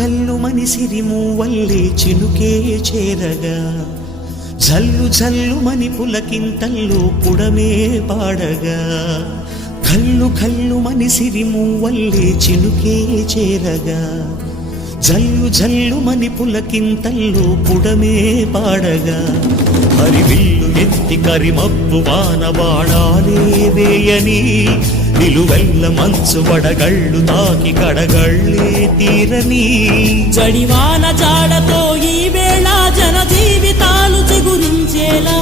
గల్లు మనిసిరి మూవల్లే చినుకే చేరగా జల్లు జల్లు మని పులకింతల్లో పుడమే పాడగా కల్లు కల్లు మనిసిరి మూవల్లే చినుకే చేరగా జల్లు జల్లు మని పులకింతల్లో పుడమే పాడగా హరివిల్లు ఎత్తి కరిమబ్బు వాన బాణాలే వేయని నిలువెల్ల మంచు వడగళ్ళు తాకి కడగళ్ళే తీరని జడివాన జాడతో ఈ వేళ జన జీవితాలు చిగురించేలా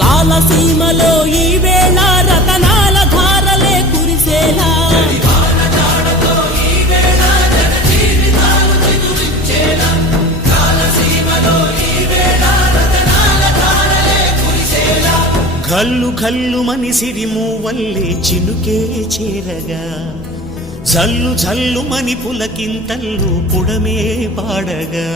రాలసీమలో ఈ వేళ రతనాల ధారలే కురిసేలా కల్లు కల్లు మనిసిరి మూవల్లే చినుకే చేరగా జల్లు జల్లు మని పులకింతల్లు పుడమే పాడగా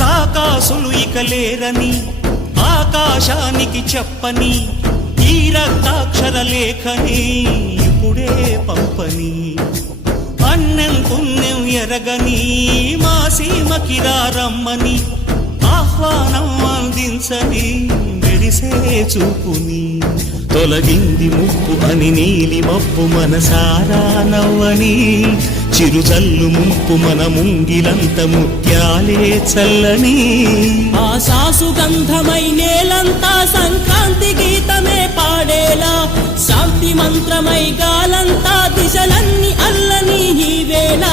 రాకాసులు ఇక లేరని ఆకాశానికి చెప్పని ఈ రక్తాక్షర లేఖని ఇప్పుడే పంపని అన్నం పుణ్యం ఎరగని మా సీమకి రమ్మని ఆహ్వానం అందించని మెరిసే చూపుని తొలగింది ముప్పు అని నీలి మప్పు మనసారా నవ్వని చిరుజల్లు ముంపు మన ముంగిలంత ముత్యాలే చల్లని ఆశాసు గంధమై నేలంతా సంక్రాంతి గీతమే పాడేలా శాంతి మంత్రమై గాలంతా దిశలన్నీ అల్లని ఈ వేళ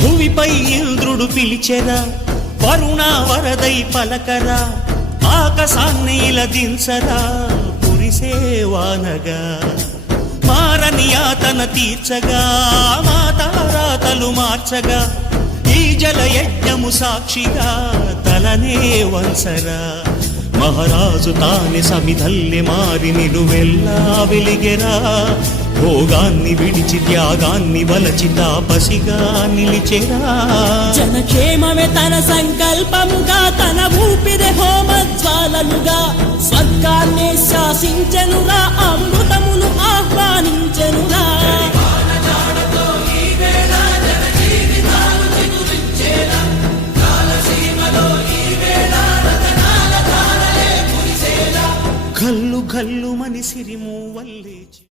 భూమిపై ఇంద్రుడు పిలిచెరా వరుణ వరదై పలకరా ఆకాశాన్ని ఇలా దించరా కురిసే వానగా మారని యాతన తీర్చగా మాతారాతలు మార్చగా ఈ జల యజ్ఞము సాక్షిగా తలనే వంచరా మహారాజు తాని సమిధల్లె మారి నిలువెల్లా వెలిగెరా భోగాన్ని విడిచి త్యాగాన్ని వలచి తాపసిగా నిలిచెరా జనక్షేమమే తన సంకల్పముగా తన ఊపిరి హోమజ్వాలలుగా స్వర్గాన్ని శాసించెనురా అమృతమును ఆహ్వానించెనురా కల్లు కల్లు మనిసిరి మూవల్లే